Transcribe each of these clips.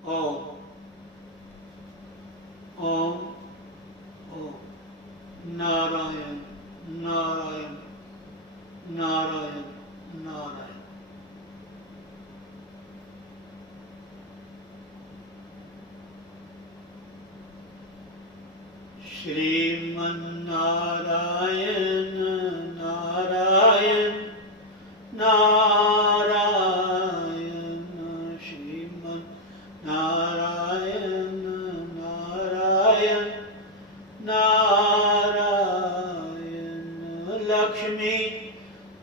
ओम ओम ओम। नारायण नारायण नारायण नारायण। श्रीमन्नारायण नारायण नारायण श्रीमन्नारायण नारायण नारायण। लक्ष्मी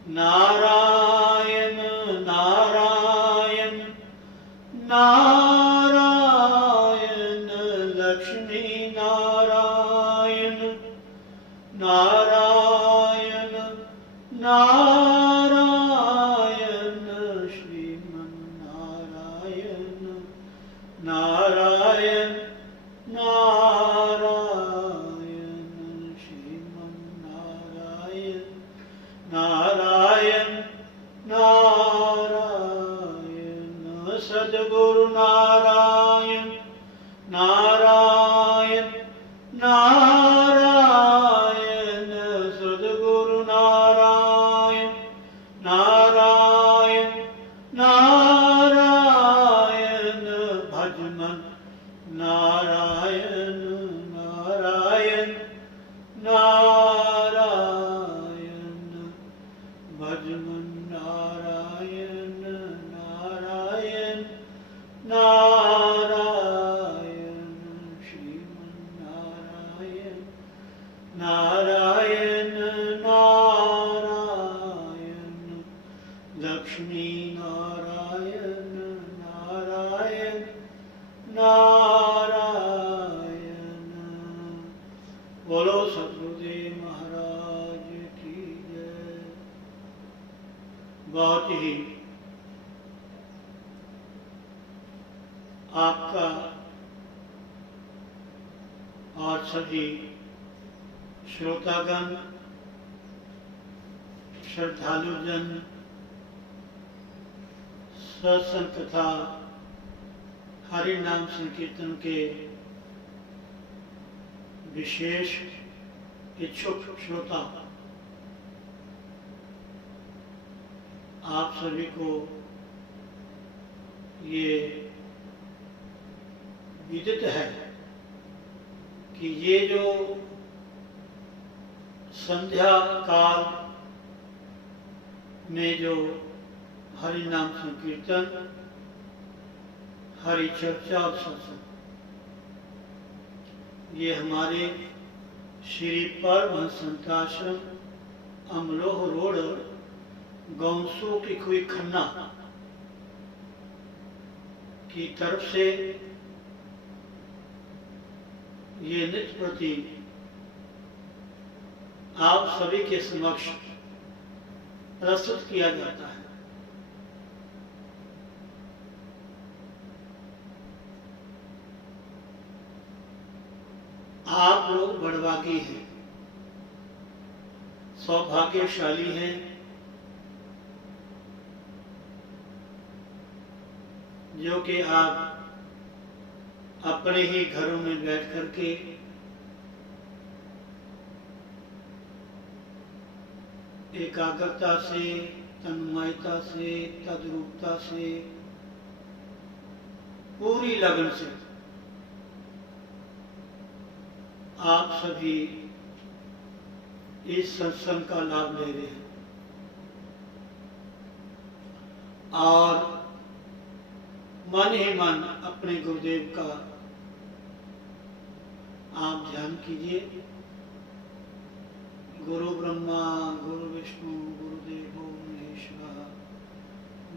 नारायण नारायण नारायण। लक्ष्मी नारायण नारायण नारायण श्रीमन्नारायण नारायण नारायण श्रीमन्नारायण नारायण नारायण। सद्गुरु नारायण नारायण नारायण। सद्गुरु नारायण नारायण नारायण। भजमन नारायण नारायण नारायण। भजमन नारायण नारायण नारायण श्रीमन्नारायण नारायण नारायण। लक्ष्मी नारायण नारायण नारायण। बोलो सतगुरुदेव महाराज की जय। बहुत ही आपका और सभी श्रोतागण श्रद्धालुजन सत्संग तथा हरि नाम संकीर्तन के विशेष इच्छुक श्रोता, आप सभी को ये विदित है कि ये जो संध्या काल में जो हरि नाम संकीर्तन, हरि चर्चा और सत्संग, ये हमारे श्री परमहंस संताश्रम अमलोह रोड गौंसो की कोई खन्ना की तरफ से ये नित्य प्रति आप सभी के समक्ष प्रस्तुत किया जाता है। आप लोग बड़भागी हैं, सौभाग्यशाली हैं, जो कि आप अपने ही घरों में बैठ करके एकाग्रता से, तन्मयता से, तद्रूपता से, पूरी लगन से आप सभी इस सत्संग का लाभ ले रहे हैं। और मन ही मन अपने गुरुदेव का आप ध्यान कीजिए। गुरु ब्रह्मा गुरु विष्णु गुरुदेवो महेश्वरः,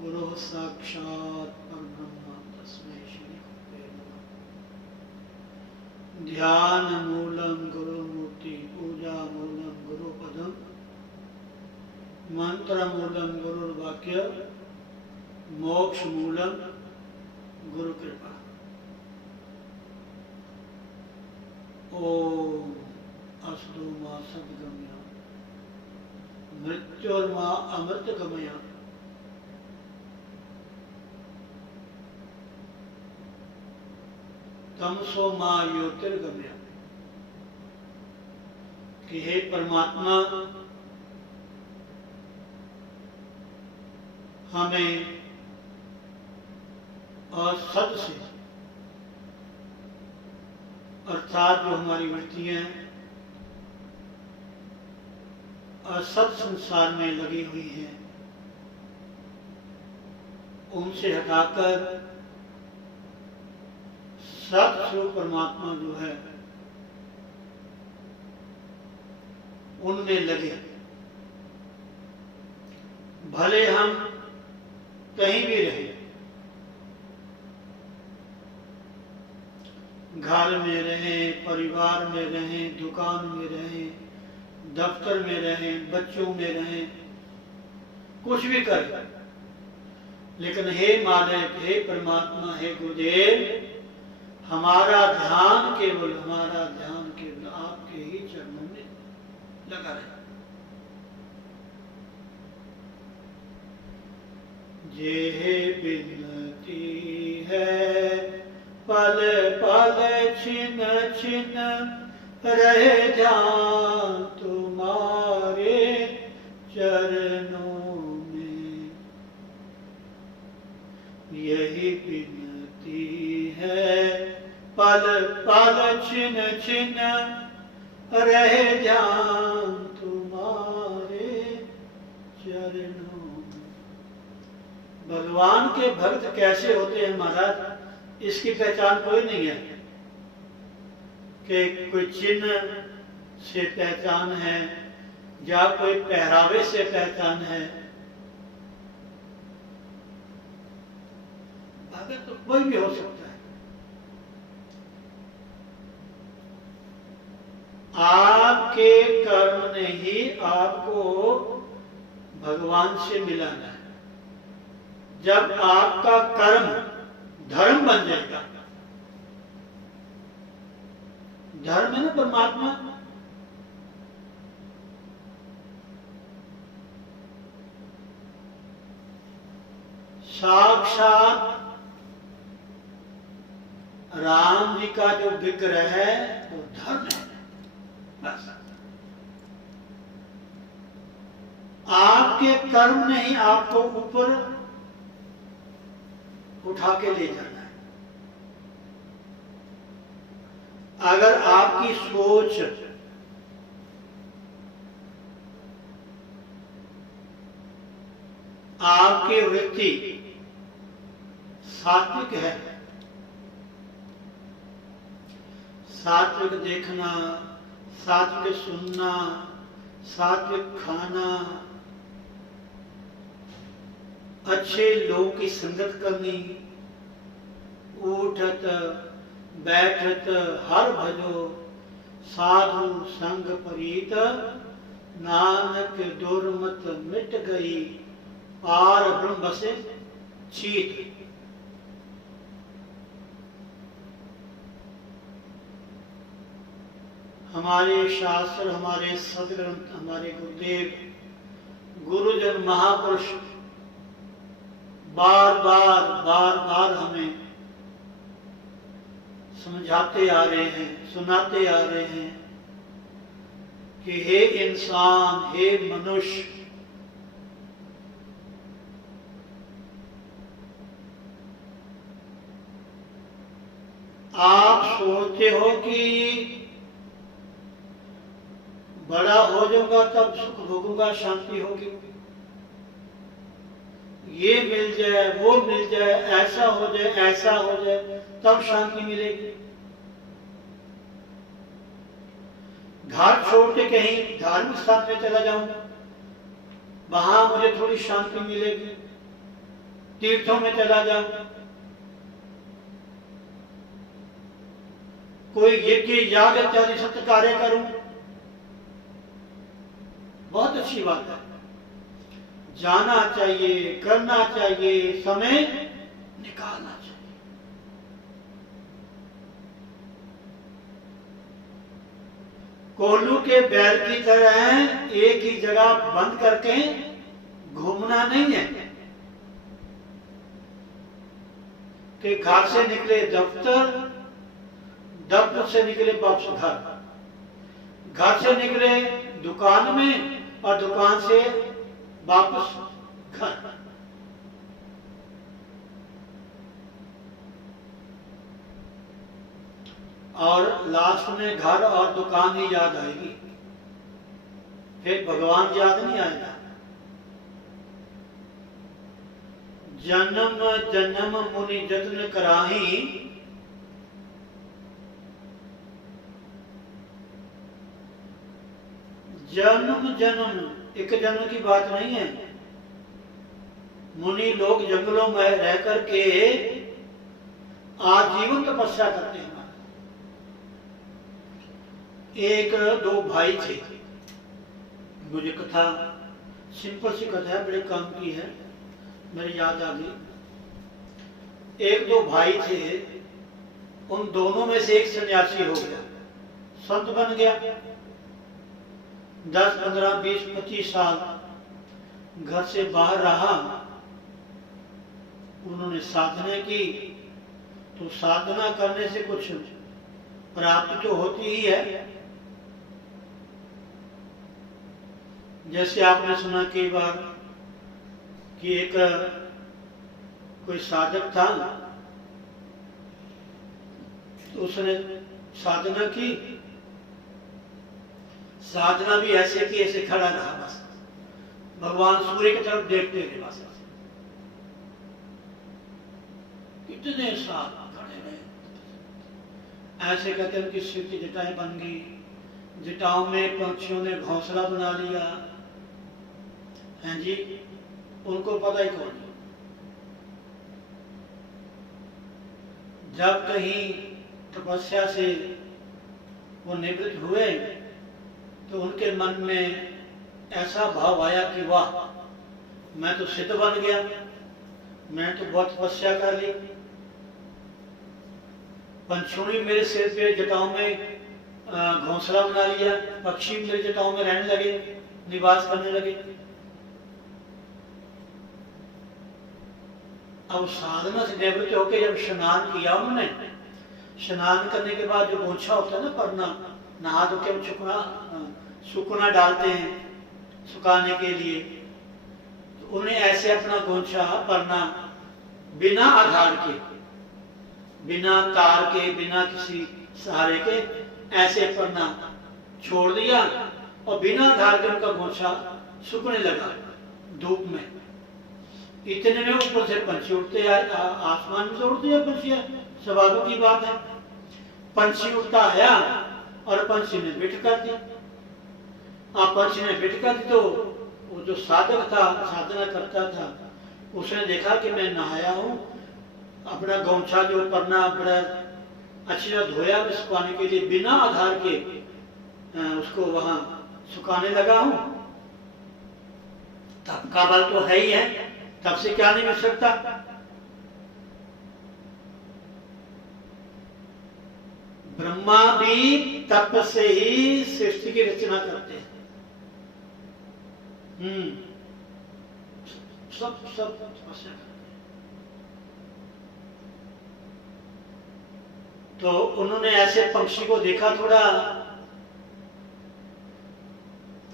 गुरु साक्षात् परब्रह्म तस्मै श्री गुरुवे नमः। ध्यान मूलम गुरु मूर्ति, पूजा मूलम गुरु पदम, मंत्र मूलम गुरु वाक्य, मोक्ष मूलम गुरु कृपा। ओम असदो मां सद्गमया, मृत्योर्मा अमृतगमया। तमसो मा ज्योतिर्गमय, कि हे परमात्मा हमें असत से, अर्थात जो हमारी वृत्तियां असत संसार में लगी हुई हैं, उनसे हटाकर सतस्वरूप परमात्मा जो है उनमें लगे। भले हम कहीं भी रहें, घर में रहें, परिवार में रहें, दुकान में रहें, दफ्तर में रहें, बच्चों में रहें, कुछ भी करें, लेकिन हे मालिक, हे परमात्मा, हे गुरुदेव, हमारा ध्यान केवल आपके ही चरणों में लगा रहे। जे बिनती है पल पल छिन छिन रह जाऊं तुम्हारे चरणों में, यही बिनती है पल पल छिन छिन रह जाऊं तुम्हारे चरणों में। भगवान के भक्त कैसे होते हैं महाराज, इसकी पहचान कोई नहीं है कि कोई चिन्ह से पहचान है या कोई पहरावे से पहचान है। भगत तो कोई भी हो सकता है। आपके कर्म ने ही आपको भगवान से मिलाना है। जब आपका कर्म धर्म बन जाएगा, धर्म है ना परमात्मा, साक्षात राम जी का जो विग्रह है वो धर्म है। बस आपके कर्म ने ही आपको ऊपर उठा के ले जाना है। अगर आपकी सोच आपकी वृत्ति सात्विक है, सात्विक देखना, सात्विक सुनना, सात्विक खाना, अच्छे लोगों की संगत करनी, उठत बैठत हर भजो साधु संग परीत, नानक दुर्मत मिट गई पार ब्रह्म से चीत। हमारे शास्त्र, हमारे सदग्रंथ, हमारे गुरुदेव, गुरुजन, महापुरुष बार बार हमें समझाते आ रहे हैं, सुनाते आ रहे हैं कि हे इंसान, हे मनुष्य, आप सोचते हो कि बड़ा हो जाऊंगा तब सुख भोगूंगा, शांति होगी, ये मिल जाए, वो मिल जाए, ऐसा हो जाए, ऐसा हो जाए, तब शांति मिलेगी। घाट छोड़ के कहीं धार्मिक स्थान में चला जाऊं, वहां मुझे थोड़ी शांति मिलेगी। तीर्थों में चला जाऊं, कोई यज्ञ याग इत्यादि सत्य कार्य करूं, बहुत अच्छी बात है। जाना चाहिए, करना चाहिए, समय निकालना चाहिए। कोल्लू के बैल की तरह एक ही जगह बंद करके घूमना नहीं है कि घर से निकले दफ्तर, दफ्तर से निकले वापस घर, घर से निकले दुकान में और दुकान से वापस घर। और लास्ट में घर और दुकान ही याद आएगी, फिर भगवान याद नहीं आएगा। जन्म जन्म मुनि जतन कराही, जन्म जन्म एक जन्म की बात नहीं है। मुनि लोग जंगलों में रह करके आजीवन तपस्या करते हैं। एक दो भाई थे, मुझे कथा सिंपल सी कथा है, बड़े काम की है, मेरी याद आ गई। एक दो भाई थे, उन दोनों में से एक सन्यासी हो गया, संत बन गया। 10, 15, 20, 25 साल घर से बाहर रहा। उन्होंने साधना की, तो साधना करने से कुछ प्राप्ति तो होती ही है। जैसे आपने सुना कई बार कि एक कोई साधक था, तो उसने साधना की, साधना भी ऐसे कि ऐसे खड़ा रहा, बस भगवान सूर्य की तरफ देखते रहे, बस कितने साल खड़े रहे। ऐसे कहते हैं कि शिव की जटाएं बन गई, जटाओं में पक्षियों ने घोंसला बना लिया हैं जी, उनको पता ही कौन। जब कहीं तपस्या से वो निवृत्त हुए तो उनके मन में ऐसा भाव आया कि वाह, मैं तो सिद्ध बन गया, मैं तो बहुत तपस्या कर ली। पंछियों ने मेरे सिर पे जटाओं में घोंसला बना लिया, पक्षी मेरे जटाओं में रहने लगे, निवास करने लगे। अब साधना से निवृत्त होकर जब स्नान किया उन्होंने, स्नान करने के बाद जो गोछा होता है ना, परना, नहा धो के सुकना डालते हैं सुखाने के लिए, तो उन्हें ऐसे अपना गोछा परना बिना आधार के, बिना तार के, बिना किसी सहारे के ऐसे परना छोड़ दिया और बिना आधार के उनका गोछा सूखने लगा धूप में। इतने में ऊपर से पंछी उड़ते आए, आसमान में से उड़ते हैं पंछी, स्वाभाविक की बात है। पंछी उड़ता आया और पंछी ने बिठ कर दी। पंछी ने बिठ कर दी तो वो जो साधक था, साधना करता था, उसने देखा कि मैं नहाया हूँ, अपना गौछा जो परना बड़ा अच्छी तरह धोया सुखाने के लिए, बिना आधार के उसको वहां सुखाने लगा हूं। तप का बल तो है ही है, तब से क्या नहीं मिल सकता। ब्रह्मा भी तप से ही सृष्टि की रचना करते हैं। सब तपस्या करते हैं। तो उन्होंने ऐसे पक्षी को देखा, थोड़ा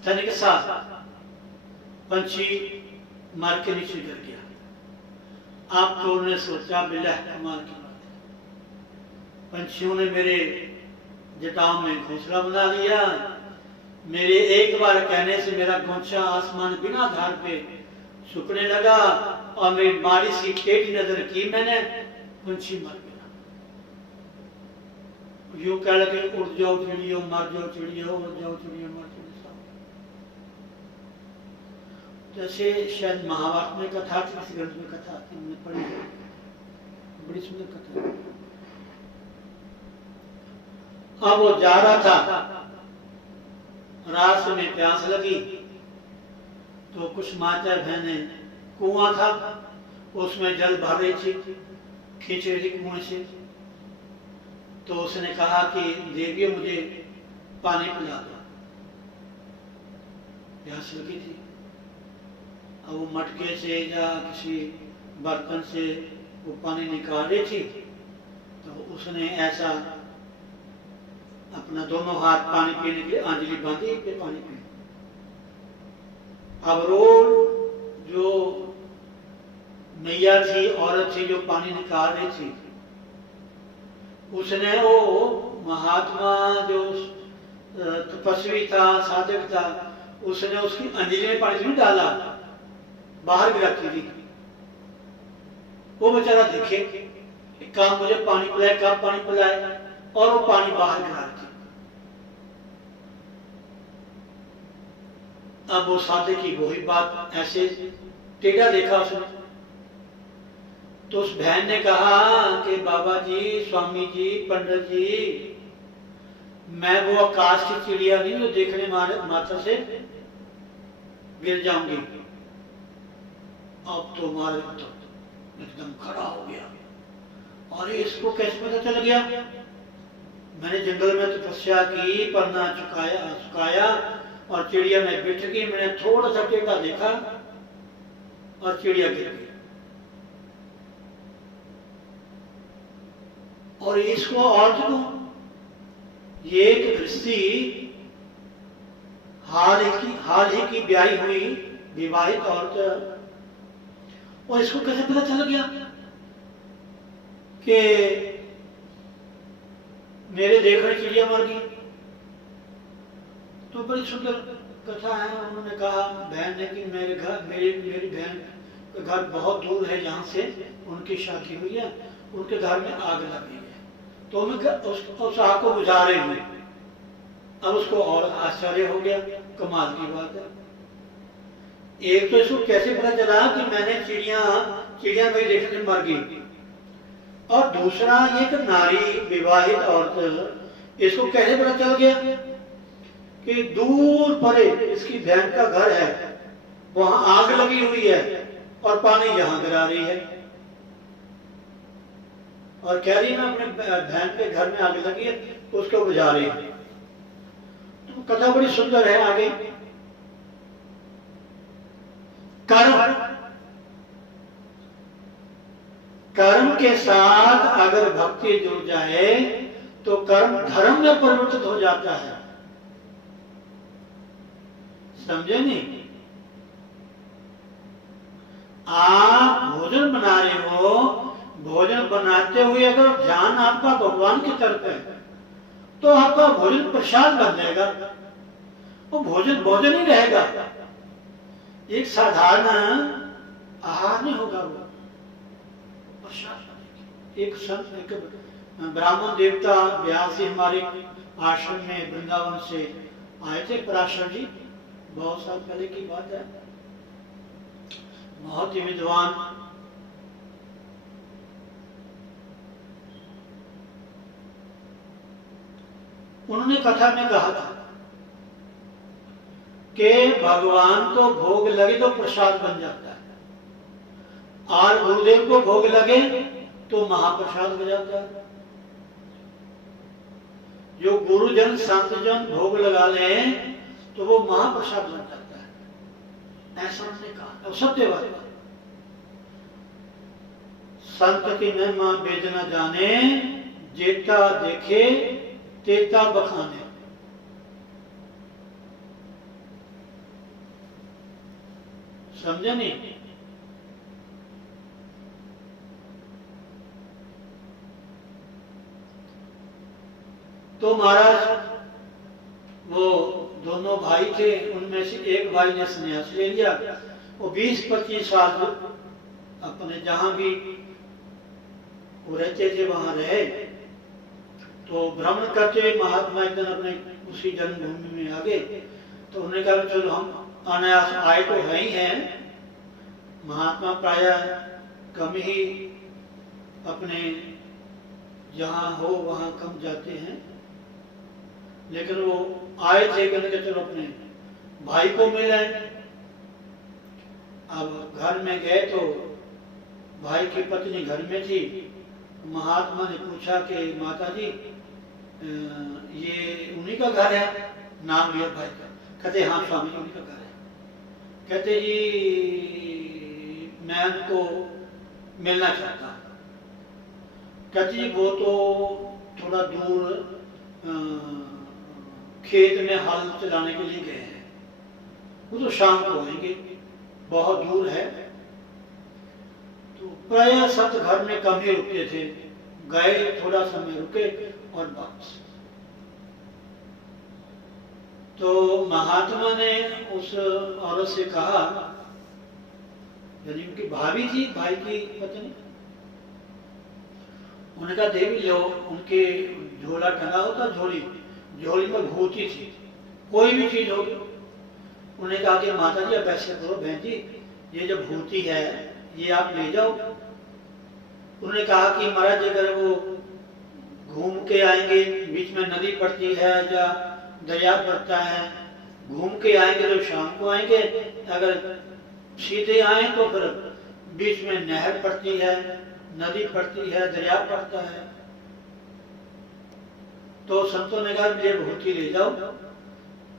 तनिक सा पंछी मर के नीचे गिर गया। आप तो उन्होंने सोचा बिल्ला कमाल की बात है, पंछियों ने मेरे जटाओं में घोंसला बना लिया, मेरे एक बार कहने से मेरा घोंसा आसमान बिना धार पे सूखने लगा और मेरी मारी सी टेढ़ी नजर की मैंने, पंछी मर गया। यूं कह लगे उड़ जाओ चिड़ियों, मर जाओ चिड़ियों, उड़ जाओ चिड़ियों, मर जाओ। जैसे शायद महाभारत में कथा थी, किसी ग्रंथ में कथा थी, हमने पढ़ी, बड़ी सुंदर कथा। अब वो जा रहा था, रास्ते में प्यास लगी, तो कुछ माता बहने, कुआं था उसमें जल भर रही थी, खींच रही थी कुएं से। तो उसने कहा कि देवी मुझे पानी पिला दो, प्यास लगी थी। अब वो मटके से या किसी बर्तन से वो पानी निकाल रही थी, तो उसने ऐसा अपना दोनों हाथ पानी पीने के लिए अंजलि बांधी पे पानी पी। अब रोज जो मैया थी, औरत थी जो पानी निकाल रही थी, उसने वो महात्मा जो तपस्वी था, साधक था, उसने उसकी अंजलि में पानी नहीं डाला, बाहर गिराती थी। वो बेचारा देखे काम मुझे पानी पिलाए, कब पानी पिलाए, और वो पानी बाहर गिरा थी। अब वो साधक की वही बात ऐसे टेढ़ा देखा उसने, तो उस बहन ने कहा कि बाबा जी, स्वामी जी, पंडित जी, मैं वो आकाश की चिड़िया नहीं जो देखने मात्र से गिर जाऊंगी। अब तो हमारे तो एकदम खड़ा हो गया, और इसको कैसे पता चल गया? मैंने जंगल में तपस्या की, पन्ना सुखाया और चिड़िया में बैठ गई। मैंने थोड़ा सा टेढ़ा देखा और चिड़िया गिर गई। और इसको औरत को, ये एक गृहस्थी हाल ही की ब्याही हुई विवाहित औरत, और इसको कैसे पता चल गया कि मेरे देखने चिड़िया मर गई? तो बड़ी सुंदर कथा है। उन्होंने कहा बहन ने कि मेरी बहन का घर बहुत दूर है यहाँ से, उनकी शादी हुई है, उनके घर में आग लगी है, तो मैं उस आग को बुझा रही हूँ। अब उसको और आश्चर्य हो गया, कमाल की बात है। एक तो इसको कैसे पता चला कि मैंने चिड़िया मेरी देखने मर गई, और दूसरा ये कि नारी विवाहित औरत, इसको कैसे पता चल गया कि दूर परे इसकी बहन का घर है, वहां आग लगी हुई है और पानी यहां गिरा रही है, और कह रही है मैं अपने बहन के घर में आग लगी है तो उसको बुझा रही है। तो कथा बड़ी सुंदर है। आगे कर्म के साथ अगर भक्ति जुड़ जाए तो कर्म धर्म में परिवर्तित हो जाता है। समझे नहीं? आप भोजन बना रहे हो, भोजन बनाते हुए अगर ध्यान आपका भगवान की तरफ है तो आपका भोजन प्रसाद बन जाएगा, वो भोजन ही रहेगा, एक साधारण आहार नहीं होगा, वो प्रसाद। एक ब्राह्मण देवता व्यास जी हमारे आश्रम में वृंदावन से आए थे, पराशर जी, बहुत साल पहले की बात है, बहुत ही विद्वान, उन्होंने कथा में कहा था कि भगवान को भोग लगे तो प्रसाद बन जाता है, और गुरुदेव को भोग लगे तो महाप्रसाद हो जाता है। जो गुरुजन संतजन भोग लगा लें तो वो महाप्रसाद बन जाता है, ऐसा उन्होंने कहा। सत्य बात है। संत की महिमा वेद न जाने, जेता देखे तेता बखाने। समझे नहीं? तो महाराज वो दोनों भाई थे, उनमें से एक भाई ने संन्यास ले लिया। वो 20-25 साल अपने जहां भी वो रहते थे वहां रहे। तो भ्रमण करते हुए महात्मा एक दिन अपने उसी जन्मभूमि में आ गए। तो उन्होंने कहा चलो हम अनायास आए तो है ही हैं, महात्मा प्रायः कम ही अपने जहां हो वहां कम जाते हैं, लेकिन वो आए थे, कहने के चलो अपने भाई को मिले। अब घर में गए तो भाई की पत्नी घर में थी। महात्मा ने पूछा कि माता जी ये उन्हीं का घर है? नाम लिया भाई का। कहते हाँ स्वामी जी उन्हीं का घर है। कहते जी मैं उनको मिलना चाहता हूँ। कहते जी वो तो थोड़ा दूर खेत में हल चलाने के लिए गए हैं, वो तो शाम को आएंगे, बहुत दूर है। तो प्रायः सत घर में कम ही रुकते थे, गए थोड़ा समय रुके और वापस। तो महात्मा ने उस औरत से कहा, यानी उनकी भाभी थी, भाई की पत्नी, उन्होंने कहा देवी लो, उनके झोला टंगा होता, झोली में भूती थी, कोई भी चीज होगी। उन्होंने कहा कि माता जी आप ऐसे करो, बहन जी ये जो भूती है ये आप ले जाओ। उन्होंने कहा कि महाराज अगर वो घूम के आएंगे, बीच में नदी पड़ती है या दरिया पड़ता है, घूम के आएंगे तो शाम को आएंगे, अगर सीधे आए तो फिर बीच में नहर पड़ती है, नदी पड़ती है, दरिया पड़ता है। तो संतों ने कहा ये भूती ले जाओ,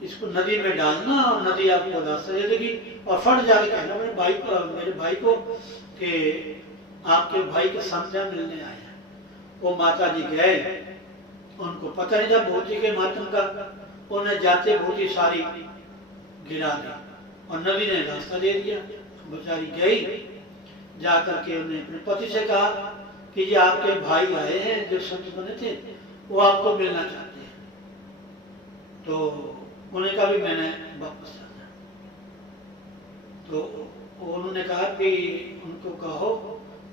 इसको नदी में डालना और नदी आपको रास्ता दे देगी। और फट जाके कहना मेरे भाई को कि आपके भाई के समझा मिलने आए हैं। वो माता जी गए, उनको पता नहीं था भूती के मातम का, उन्हें जाते भूती सारी गिरा दी और नदी ने रास्ता दे दिया। बेचारी गई, जाकर के उन्हें अपने पति से कहा कि ये आपके भाई आए हैं जो संत बने थे, वो आपको मिलना चाहते हैं। तो उन्होंने कहा भी मैंने वापस जाना। तो उन्होंने कहा कि उनको कहो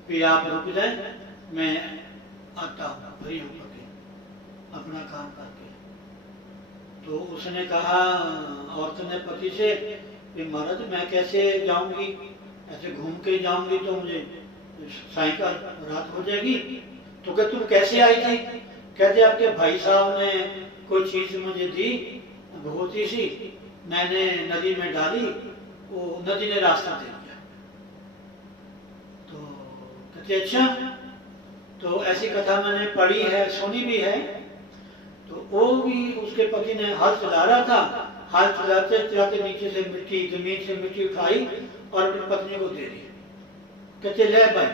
कि आप रुक जाए, मैं आता हूँ फ्री होकर के अपना काम करके। तो उसने कहा, औरत ने पति से कि महाराज मैं कैसे जाऊंगी, ऐसे घूम के जाऊंगी तो मुझे सायंकाल रात हो जाएगी। तो क्या तुम कैसे आई थी? कहते आपके भाई साहब ने कोई चीज मुझे दी, भूती सी, मैंने नदी में डाली, वो नदी ने रास्ता दे दिया। तो कहते अच्छा, तो ऐसी कथा मैंने पढ़ी है, सुनी भी है। तो वो भी उसके पति ने हल चला रहा था, हल चलाते चलाते नीचे से मिट्टी, जमीन से मिट्टी उठाई और अपनी पत्नी को दे दी। कहते ले भाई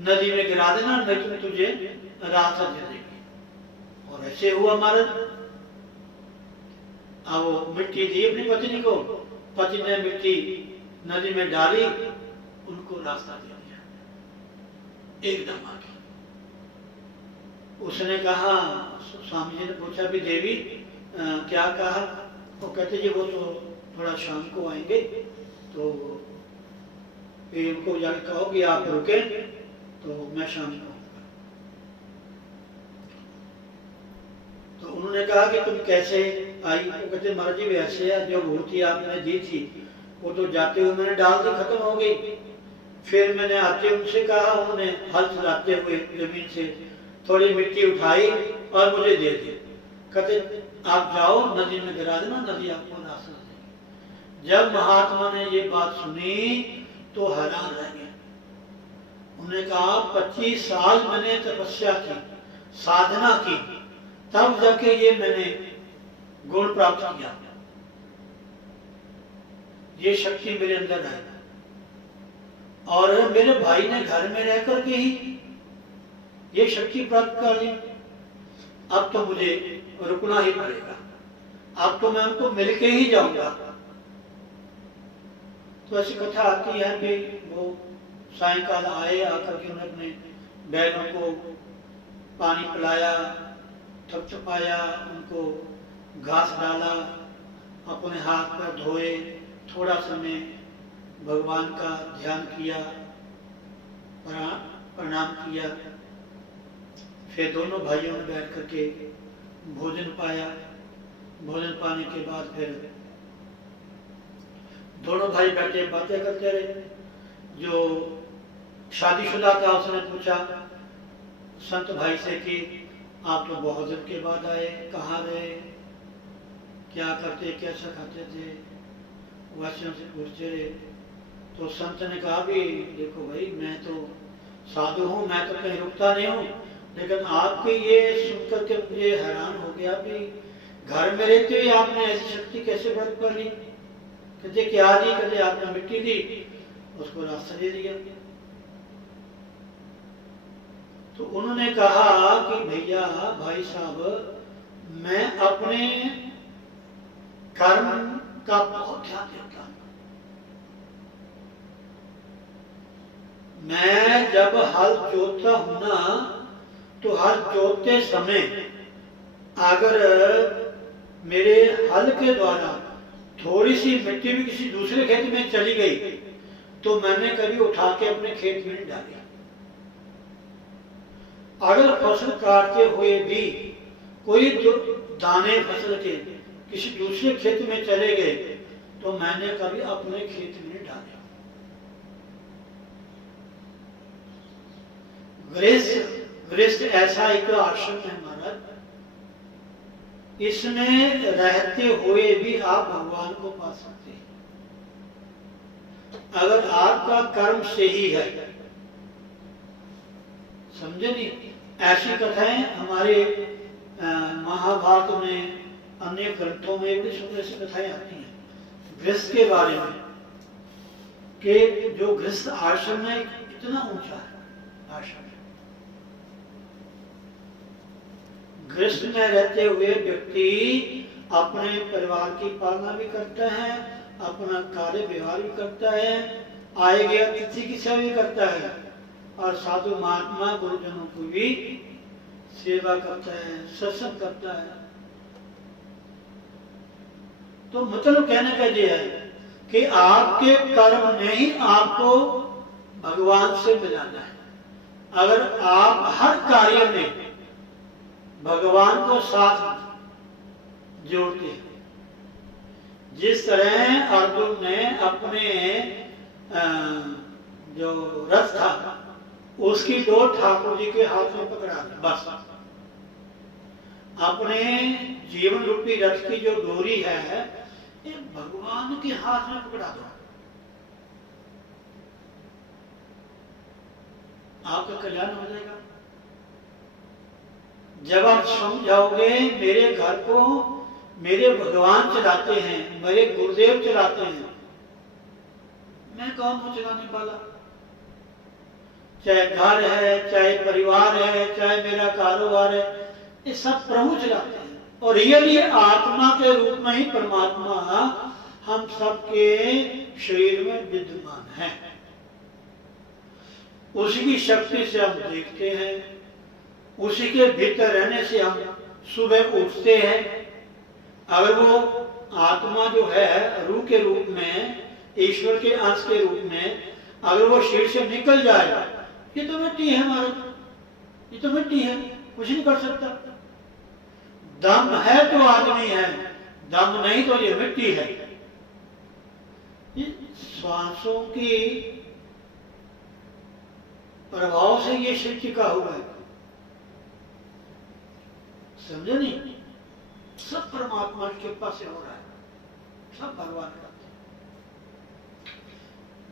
नदी में गिरा देना, नहीं तो तुझे रास्ता दे देगी। और ऐसे हुआ महाराज। अब वो मिट्टी दी अपनी पत्नी को, पति ने मिट्टी नदी में डाली, उनको रास्ता दे दिया एकदम आगे। उसने कहा, स्वामी जी ने पूछा भी देवी क्या कहा? वो कहते जी वो तो थोड़ा शाम को आएंगे, तो फिर उनको जाकर कहो कि आप रुके, तो मैं शाम को आऊंगा। तो उन्होंने कहा कि तुम कैसे आई? वो कहते महाराज जी वैसे है, जो भूती आपने दी थी वो तो जाते हुए मैंने डाल दी, खत्म हो गई। फिर मैंने आते उनसे कहा, उन्होंने हल चलाते हुए जमीन से थोड़ी मिट्टी उठाई और मुझे दे दी। कहते आप जाओ नदी में गिरा देना, नदी आपको रास्ता देगी। जब महात्मा ने ये बात सुनी तो हैरान रह गए। उन्होंने कहा 25 साल मैंने तपस्या की, साधना की, तब जाके ये मैंने गुण प्राप्त किया, ये शक्ति मेरे अंदर आई। और मेरे भाई ने घर में रह करके ही ये शक्ति प्राप्त कर ली। अब तो मुझे रुकना ही पड़ेगा, अब तो मैं उनको मिलके ही जाऊंगा। तो ऐसी कथा आती है कि वो सायंकाल आए, आकर के उन्होंने अपने बैलों को पानी पिलाया, थपथपाया, उनको घास डाला, अपने हाथ पैर धोए, थोड़ा समय भगवान का ध्यान किया, प्रणाम किया। फिर दोनों भाइयों ने बैठ करके भोजन पाया। भोजन पाने के बाद फिर दोनों भाई बैठे बातें करते रहे। जो शादीशुदा था उसने पूछा संत भाई से कि आप तो बहुत दिन के बाद आए, कहाँ रहे, क्या करते, कैसा खाते थे, वैसे से पूछते रहे। तो संत ने कहा भी देखो भाई मैं तो साधु हूँ, मैं तो कहीं रुकता नहीं हूँ, लेकिन आपके ये सुनकर के मुझे हैरान हो गया कि घर में रहते हुए आपने ऐसी शक्ति कैसे प्राप्त कर ली। कहते क्या दी? कहते आपने मिट्टी दी, उसको रास्ता दे दिया। तो उन्होंने कहा कि भैया भाई साहब मैं अपने कर्म का बहुत ध्यान देता हूं। मैं जब हल जोतता हूं ना, तो हल जोतते समय अगर मेरे हल के द्वारा थोड़ी सी मिट्टी भी किसी दूसरे खेत में चली गई, तो मैंने कभी उठा के अपने खेत में नहीं डाली। अगर फसल काटते हुए भी कोई दाने फसल के किसी दूसरे खेत में चले गए, तो मैंने कभी अपने खेत में नहीं डाले। गृहस्थ ऐसा एक आश्रम है महाराज, इसमें रहते हुए भी आप भगवान को पा सकते हैं, अगर आपका कर्म सही है। समझे नहीं? ऐसी कथाएं हमारे महाभारत में, अन्य ग्रंथों में भी सुंदर सी कथाएं आती हैं गृहस्थ के बारे में, कि जो गृहस्थ आश्रम है कितना ऊंचा है आश्रम। गृहस्थ में रहते हुए व्यक्ति अपने परिवार की पालना भी करता है, अपना कार्य व्यवहार भी करता है, आए गए अतिथि की सेवा भी करता है, और साधु महात्मा गुरुजनों को भी सेवा करता है, सत्संग करता है। तो मतलब कहने का यह है कि आपके कर्म ने ही आपको भगवान से मिलाना है। अगर आप हर कार्य में भगवान को साथ जोड़ते हैं, जिस तरह अर्जुन ने अपने जो रथ था उसकी डोर ठाकुर जी के हाथ में पकड़ा दी, बस अपने जीवन रूपी रथ की जो डोरी है ये भगवान के हाथ में पकड़ा दो, आपका कल्याण हो जाएगा। जब आप समझाओगे मेरे घर को मेरे भगवान चलाते हैं, मेरे गुरुदेव चलाते हैं, मैं कौन हूं चलाने वाला? चाहे घर है, चाहे परिवार है, चाहे मेरा कारोबार है, ये सब प्रभु चलाते हैं। और रियली आत्मा के रूप में ही परमात्मा हम सबके शरीर में विद्यमान है। उसी की शक्ति से हम देखते हैं, उसी के भीतर रहने से हम सुबह उठते हैं। अगर वो आत्मा जो है रूह के रूप में, ईश्वर के अंश के रूप में, अगर वो शरीर से निकल जाए, ये तो मिट्टी है महाराज, ये तो मिट्टी है, कुछ नहीं कर सकता। दम है तो आदमी है, दम नहीं तो ये मिट्टी है। ये श्वासों की प्रभाव से ये शरीर टिका हुआ है, समझे नहीं? सब परमात्मा की कृपा से हो रहा है, सब भगवान करते हैं।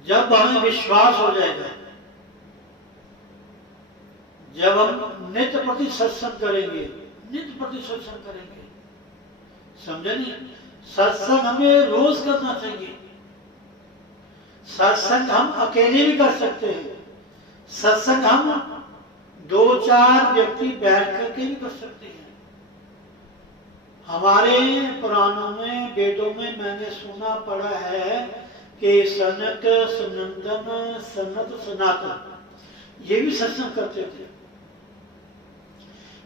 जब हमें विश्वास हो जाएगा, जब हम नित्य प्रति सत्संग करेंगे, नित्य प्रति सत्संग करेंगे, समझे नहीं? सत्संग हमें रोज करना चाहिए। सत्संग हम अकेले भी कर सकते हैं, सत्संग हम 2-4 व्यक्ति बैठ करके भी कर सकते हैं। हमारे पुराणों में, वेदों में मैंने सुना पड़ा है कि सनक, सनंदन, सनत, सनातन ये भी सत्संग करते थे।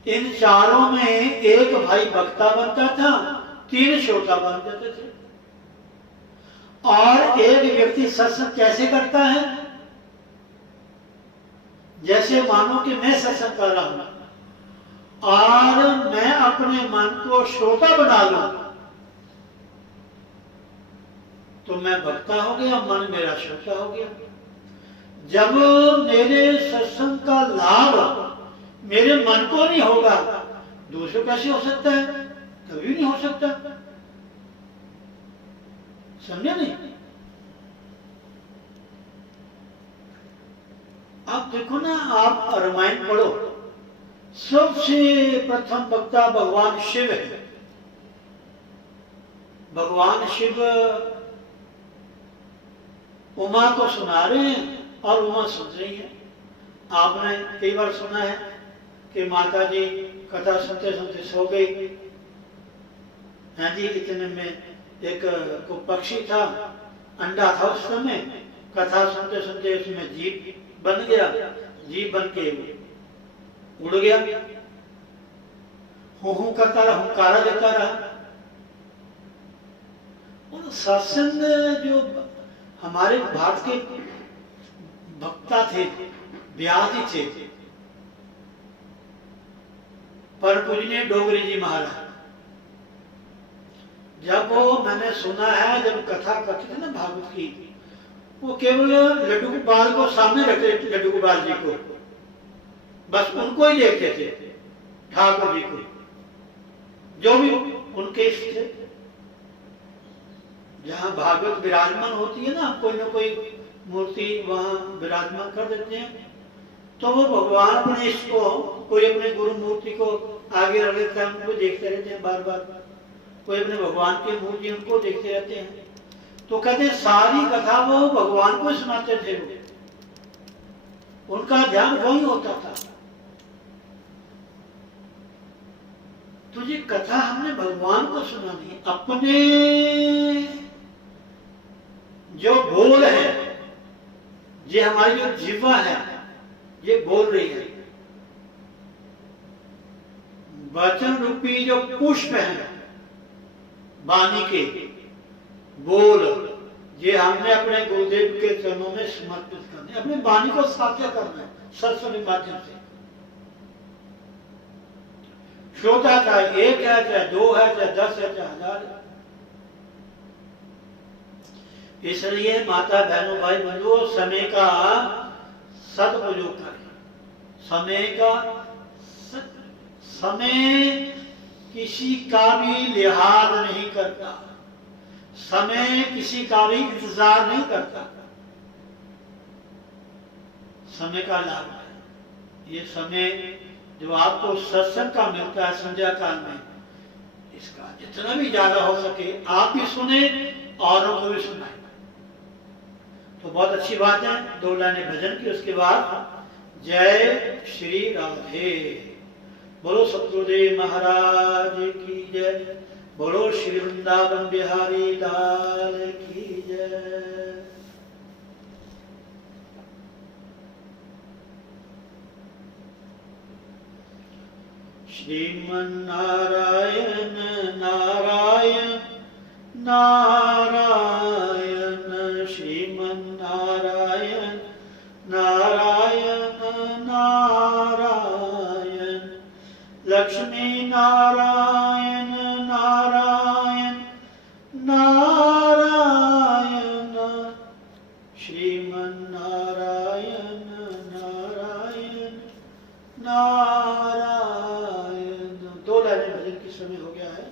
इन चारों में एक भाई वक्ता बनता था, 3 श्रोता बन जाते थे। और एक व्यक्ति सत्संग कैसे करता है? जैसे मानो कि मैं सत्संग कर रहा हूं और मैं अपने मन को श्रोता बना लूं, तो मैं वक्ता हो गया, मन मेरा श्रोता हो गया। जब मेरे सत्संग का लाभ मेरे मन को नहीं होगा, दूसरों कैसे हो सकता है? कभी नहीं हो सकता। समझे नहीं? आप देखो ना, आप रामायण पढ़ो, सबसे प्रथम वक्ता भगवान शिव है। भगवान शिव उमा को सुना रहे हैं और उमा सुन रही है। आपने कई बार सुना है कि माता जी कथा सुनते सुनते सो गई हाँ जी, इतने में एक को पक्षी था, अंडा था उस समय। कथा सुनते सुनते उसमें जीव बन गया, जीव बन के उड़ गया, हूं करता रहा, हुंकारा देता रहा। और सत्संग जो हमारे भारत के वक्ता थे, व्यासी थे, पर पूजनीय डोगरी जी महाराज, जब वो मैंने सुना है, जब कथा करते थे ना भागवत की, वो केवल लड्डू गोपाल को सामने रखते, लड्डू गोपाल जी को, बस उनको ही देखते थे, ठाकुर जी को, जो भी उनके इष्ट थे। जहां भागवत विराजमान होती है ना, कोई ना कोई मूर्ति वहां विराजमान कर देते हैं, तो वो भगवान अपने इष्ट को, कोई अपने गुरु मूर्ति को आगे रख लेता है, उनको देखते रहते हैं बार बार, कोई अपने भगवान की मूर्ति उनको देखते रहते हैं। तो कहते सारी कथा वो भगवान को सुनाते थे, उनका ध्यान वही होता था। तो ये कथा हमने भगवान को सुनानी, अपने जो बोल है, ये हमारी जो जीवा है, ये बोल रही है, वचन रूपी जो पुष्प है वाणी के बोल, ये हमने अपने गुरुदेव के चरणों में समर्पित करने, अपने वाणी को साध्य करना है सत्संग के माध्यम से। श्रोता चाहे एक है, चाहे दो है, चाहे 10 है, चाहे 1000 है। इसलिए माता बहनों भाई बंधुओं, समय का सदुपयोग करें। समय का समय किसी का भी लिहाज नहीं करता, समय किसी का भी इंतजार नहीं करता। समय का लाभ है ये समय जो आपको सत्संग का मिलता है संध्या काल में, इसका जितना भी ज्यादा हो सके आप भी सुने, औरों को भी सुनाए, तो बहुत अच्छी बात है। 2 लाइनें भजन की, उसके बाद जय श्री राधे। बोलो सतगुरुदेव महाराज की जय, बोलो श्री वृंदावन बिहारी लाल की जय। श्रीमन नारायण नारायण नारायण, श्रीमन नारायण नारायण नारायण, लक्ष्मी नारायण नारायण नारायण, श्रीमन नारायण नारायण नारायण। 2 लाइनें भजन की समय हो गया है।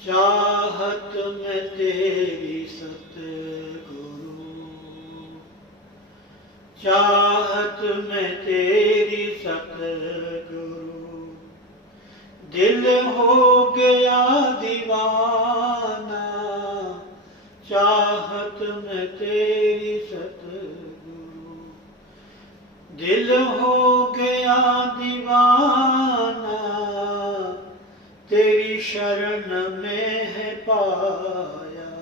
चाहत में तेरी सतगुरु, चाहत में तेरी सतगुरु, दिल हो गया दीवाना। चाहत में तेरी सतगुरु, दिल हो गया दीवाना, तेरी शरण में है पाया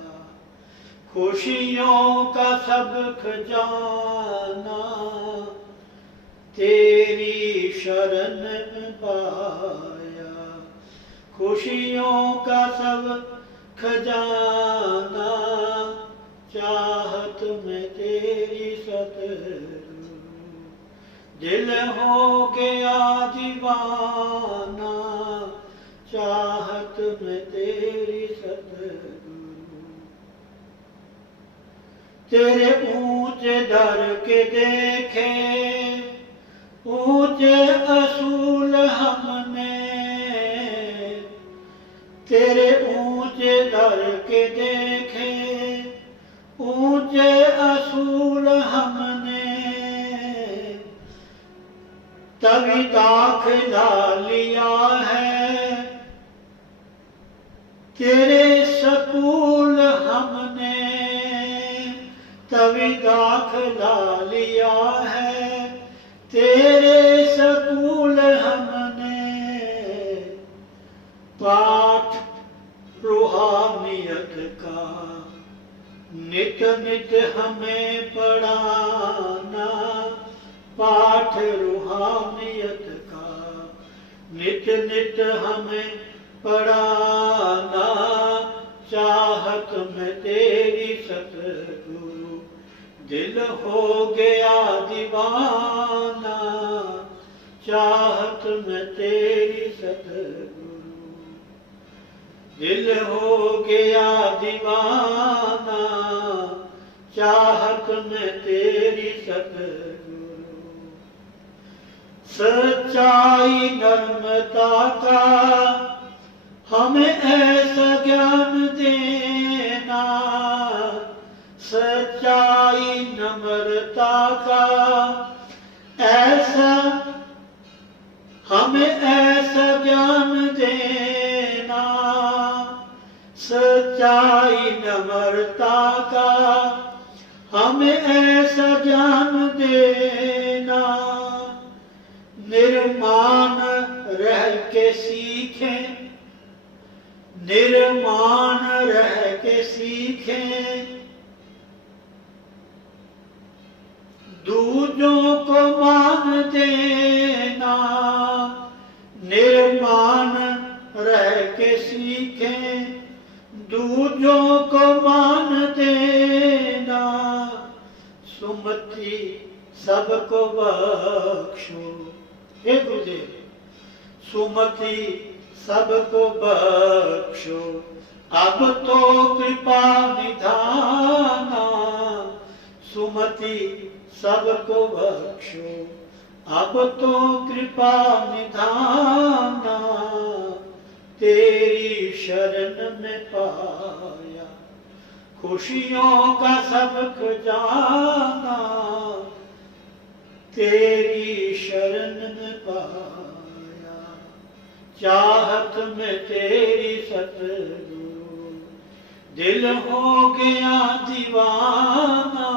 खुशियों का सब खजाना, तेरी शरण में पाया खुशियों का सब खजाना। चाहत में तेरी सतगुरु, दिल हो गया दीवाना। चाहत में तेरी सतगुरु, तेरे ऊंचे दर के देखे ऊंचे असूल हमने, तेरे ऊंचे दर के देखे ऊंचे असूल हमने, तभी दाखिला लिया है तेरे स्कूल हमने, तभी दाखिला लिया है तेरे स्कूल हमने। पाठ रूहानियत का नित नित हमें पढ़ाना, पाठ रूहानियत का नित नित हमें पढ़ाना। चाहत में तेरी सतगुरु दिल हो गया दीवाना, चाहत में तेरी सतगुरु दिल हो गया दीवाना, चाहत में तेरी सतगुरु। सच्चाई नर्मता का हमें ऐसा ज्ञान देना, सच्चाई नम्रता का ऐसा हमें ऐसा ज्ञान देना, सच्चाई नम्रता का हमें ऐसा ज्ञान देना। निर्माण रह के सीखें, निर्माण रह के सीखें, दूजों को मान देना। निर्माण रह के सीखें, दूजों को मान देना। सुमति सबको बख्शो, हे गुरुदेव सुमति सबको बख्शो, अब तो कृपा निधाना। सुमति सबको बख्शो, अब तो कृपा निधाना। तेरी शरण में पाया खुशियों का सब खजाना, तेरी शरण में पाया चाहत में तेरी सतगुरु दिल हो गया दीवाना।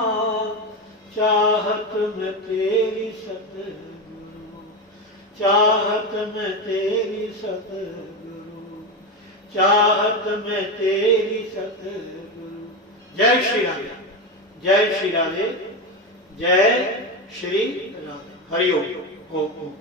चाहत में तेरी सतगुरु, चाहत में तेरी सतगुरु, चाहत में तेरी सतगुरु। जय श्री राधे, जय श्री राधे, जय श्री राधे। हरि ओम। ओम।